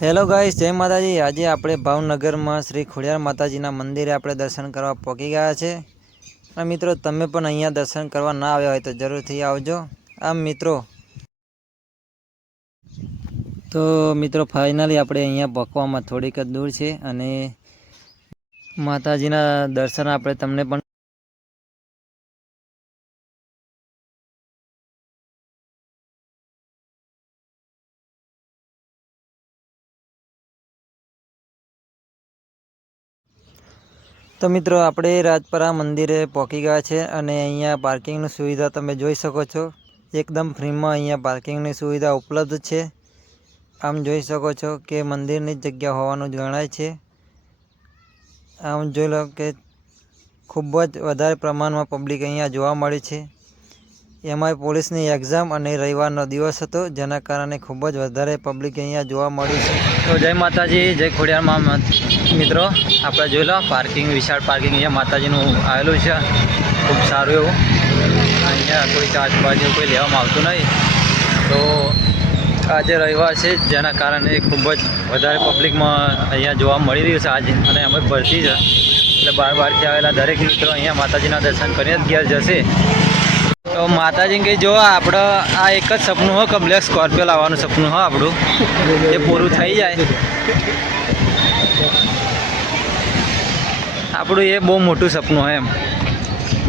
Hello guys, જય માતાજી। આજે આપણે ભાવનગરમાં શ્રી ખોડિયાર માતાજીના મંદિરે આપણે દર્શન કરવા પહોંચી ગયા છે। અને મિત્રો, તમે પણ અહીંયા દર્શન કરવા ના આવ્યા હોય તો જરૂરથી આવજો। આમ મિત્રો ફાઇનલી આપણે અહીંયા પહોંચવામાં થોડીક જ દૂર છે અને માતાજીના દર્શન આપણે તમને પણ તો મિત્રો આપણે રાજપરા મંદિરે પહોંચી ગયા છે અને અહીંયા પાર્કિંગની સુવિધા તમે જોઈ શકો છો। એકદમ ફ્રીમાં અહીંયા પાર્કિંગની સુવિધા ઉપલબ્ધ છે। આમ જોઈ શકો છો કે મંદિરની જગ્યા હોવાનું જણાય છે। આમ જોઈ લો કે ખૂબ જ વધારે પ્રમાણમાં પબ્લિક અહીંયા જોવા મળે છે। એમાંય પોલીસની એક્ઝામ અને રવિવારનો દિવસ હતો, જેના કારણે ખૂબ જ વધારે પબ્લિક અહીંયા જોવા મળી છે। તો જય માતાજી, જય ખોડિયારમાં મિત્રો। આપણે જોઈ લો પાર્કિંગ, વિશાળ પાર્કિંગ અહીંયા માતાજીનું આવેલું છે, ખૂબ સારું એવું। અહીંયા કોઈ આજુબાજુ કોઈ લેવામાં આવતું નહીં। તો આજે રવિવાર છે, જેના કારણે ખૂબ જ વધારે પબ્લિકમાં અહીંયા જોવા મળી રહ્યું છે આજે, અને અમે ભરતી છે એટલે બહારથી આવેલા દરેક મિત્રો અહીંયા માતાજીના દર્શન કરીને જ ઘેર જશે। તો માતાજી કંઈ જો આપણે આ એક જ સપનું હોય કે બ્લેક સ્કોર્પિયો લાવવાનું સપનું હોય આપણું, એ પૂરું થઈ જાય। આપણું એ બહુ મોટું સપનું હોય એમ,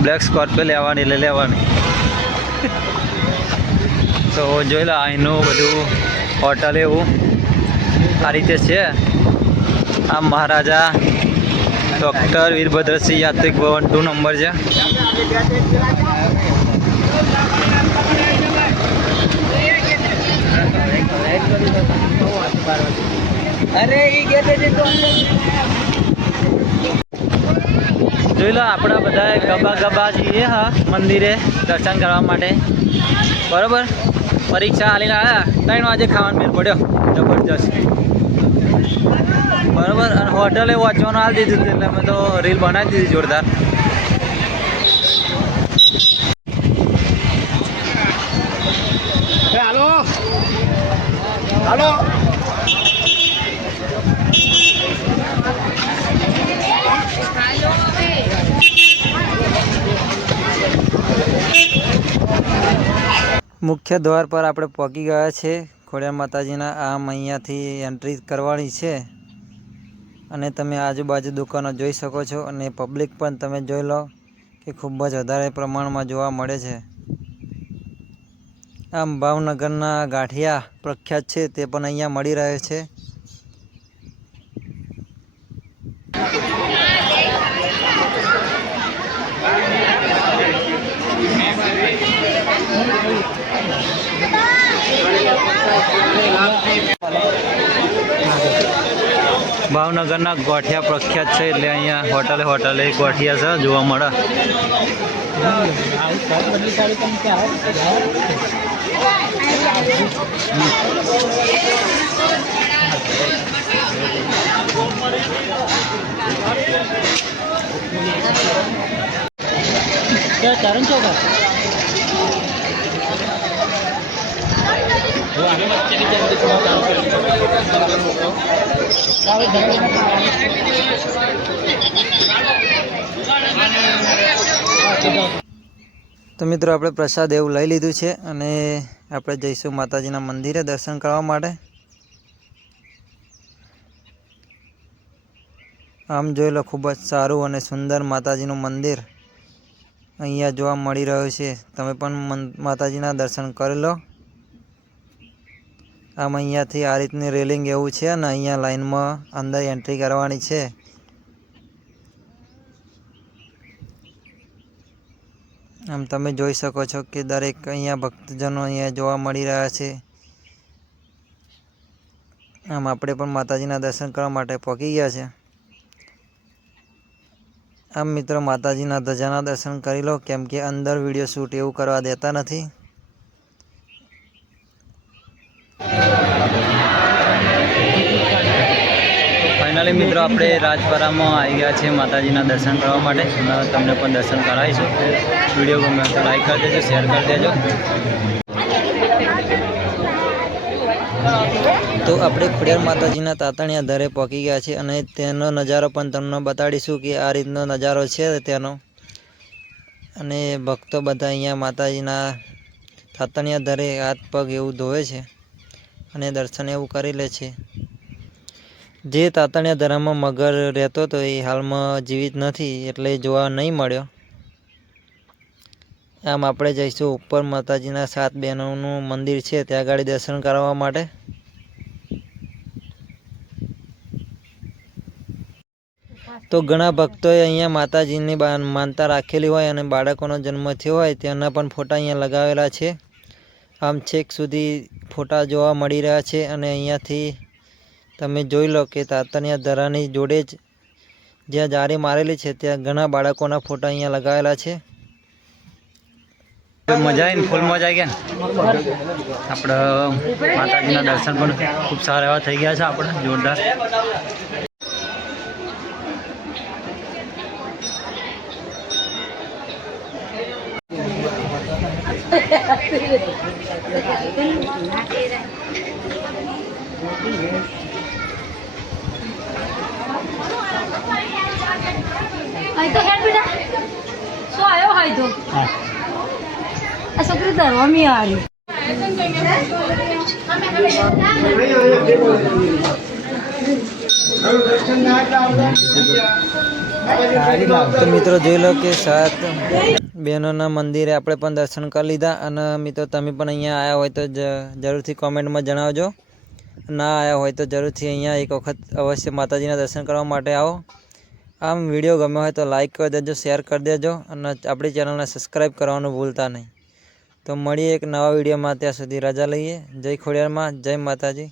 બ્લેક સ્કોર્પિયો લેવાની। તો જોઈ લો અહીંનું બધું હોટલ એવું આ રીતે છે। આ મહારાજા ડૉક્ટર વીરભદ્રસિંહ યાત્રિક ભવન 2 નંબર છે। જોઈ લો આપણા બધા ગબા જઈએ હા મંદિરે દર્શન કરવા માટે, બરાબર। પરીક્ષા આલીને આવ્યા, 3 વાગે ખાવાનો મેળ પડ્યો જબરજસ્ત, બરાબર। અને હોટલે વાંચવાનું આવી દીધું એટલે અમે તો રીલ બનાવી દીધી જોરદાર। હાલો મુખ્ય દ્વાર પર આપણે પહોંચી ગયા છે ખોડિયાર માતાજીના। આમ અહીંયાથી એન્ટ્રી કરવાની છે અને તમે આજુબાજુ દુકાનો જોઈ શકો છો અને પબ્લિક પણ તમે જોઈ લો કે ખૂબ જ વધારે પ્રમાણમાં જોવા મળે છે। આમ ભાવનગરના ગાંઠિયા પ્રખ્યાત છે તે પણ અહીંયા મળી રહે છે। ભાવનગરના ગોઠિયા પ્રખ્યાત છે એટલે અહીંયા હોટલે ગોઠિયા છે જોવા મળે। ચરણ ચોકા તો મિત્રો આપણે પ્રસાદ એવું લઈ લીધું છે અને આપણે જઈશું માતાજીના મંદિરે દર્શન કરવા માટે। આમ જોઈ લો ખૂબ જ સારું અને સુંદર માતાજીનું મંદિર અહીંયા જોવા મળી રહ્યું છે। તમે પણ માતાજીના દર્શન કરી લો। આમ અહીંયાથી આ રીતની રેલિંગ એવું છે અને અહીંયા લાઈનમાં અંદર એન્ટ્રી કરવાની છે। આમ તમે જોઈ શકો છો કે દરેક અહીંયા ભક્તજનો અહીંયા જોવા મળી રહ્યા છે। આમ આપણે પણ માતાજીના દર્શન કરવા માટે પહોંચી ગયા છે। આમ મિત્રો માતાજીના ધજાના દર્શન કરી લો, કેમ કે અંદર વિડીયો શૂટ એવું કરવા દેતા નથી। ફાઇનલી મિત્રો આપણે રાજપરામાં આવી ગયા છે માતાજીના દર્શન કરવા માટે, તમને પણ દર્શન કરાવીશું। વિડીયો ગમે તો લાઈક કરી દેજો, શેર કરી દેજો। તો આપણે ખોડિયાર માતાજીના તાતણિયા ધરે પહોંચી ગયા છે અને તેનો નજારો પણ તમને બતાડીશું કે આ રીતનો નજારો છે ત્યાંનો. અને ભક્તો બધા અહીંયા માતાજીના તાતણિયા ધરે હાથ પગ એવું ધોવે છે અને દર્શન એવું કરી લે છે. જે તાતણિયા ધરામાં મગર રહેતો હતો એ હાલમાં જીવિત નથી, એટલે જોવા નહીં મળ્યો. આમ આપણે જઈશું ઉપર માતાજીના 7 બહેનોનું મંદિર છે ત્યાં આગળ દર્શન કરવા માટે. તો ઘણા ભક્તોએ અહીંયા માતાજીની માનતા રાખેલી હોય અને બાળકોનો જન્મ થયો હોય તેના પણ ફોટા અહીંયા લગાવેલા છે. આમ છેક સુધી ફોટા જોવા મળી રહ્યા છે અને અહીંયાથી તમે જોઈ લો કે તાતણિયા ધરાની જોડે જ જ્યાં જારી મારેલી છે ત્યાં ઘણા બાળકોના ફોટા અહીંયા લગાવેલા છે. મજા આવી ને, ફૂલ મજા આવી ગયા ને. આપણે માતાજીના દર્શન પણ ખૂબ સારા એવા થઈ ગયા છે આપણે જોરદાર. તો હેડ બેટા શું આવ્યો હોય તો આ છોકરી ધરવા આવી. તો મિત્રો જોઈ લો કે 7 બહેનોના મંદિરે આપણે પણ દર્શન કરી લીધા. અને મિત્રો તમે પણ અહીંયા આવ્યા હોય તો જરૂરથી કોમેન્ટમાં જણાવજો. ના આવ્યા હોય તો જરૂરથી અહીંયા એક વખત અવશ્ય માતાજીના દર્શન કરવા માટે આવો. આમ વિડીયો ગમ્યો હોય તો લાઈક કરી દેજો, શેર કરી દેજો અને આપણી ચેનલને સબસ્ક્રાઈબ કરવાનું ભૂલતા નહીં. તો મળીએ એક નવા વિડીયોમાં. ત્યાં સુધી રજા લઈએ. જય ખોડિયારમાં, જય માતાજી.